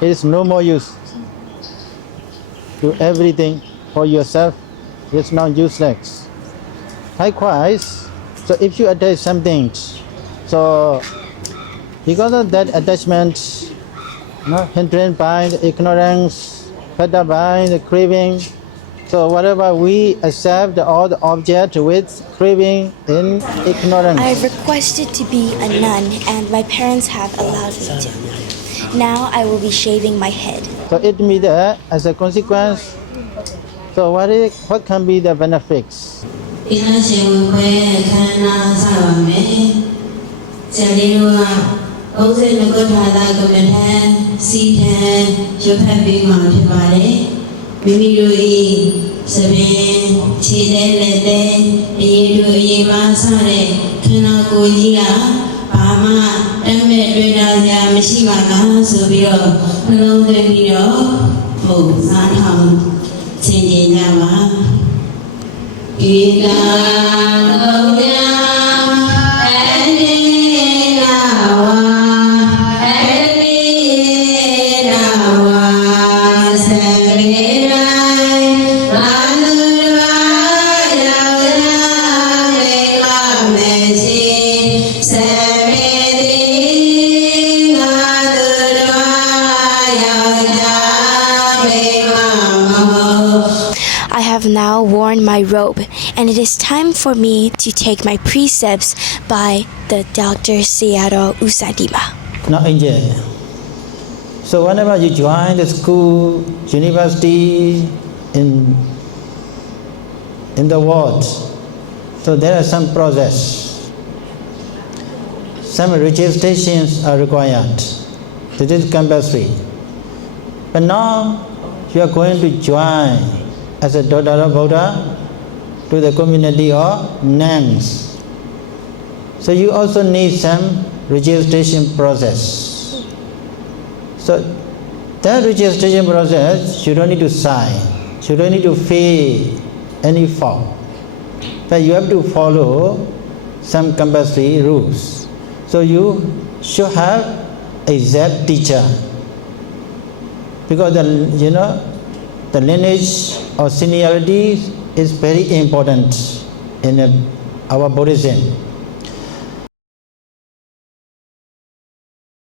it is no more use. Do everything for yourself, it's now useless. Likewise, so if you attach something, so because of that attachment, hindrance by the ignorance, fed up by the craving, so whatever we accept all the object with craving in ignorance. I requested to be a nun and my parents have allowed me to. Now I will be shaving my head. So it means that as a consequence, so what can be the benefits? I have now worn my robe, and it is time for me to take my precepts by the Dr. Sayadaw U Saddhipa. Now, angel. So whenever you join the school, university, in the world, so there are some process. Some registrations are required. This is compulsory. But now you are going to join as a daughter of Buddha to the community of nuns. So you also need some registration process. So that registration process, you don't need to sign, you don't need to fill any form, but you have to follow some compulsory rules. So you should have a exact teacher, because the lineage or seniority is very important in our Buddhism.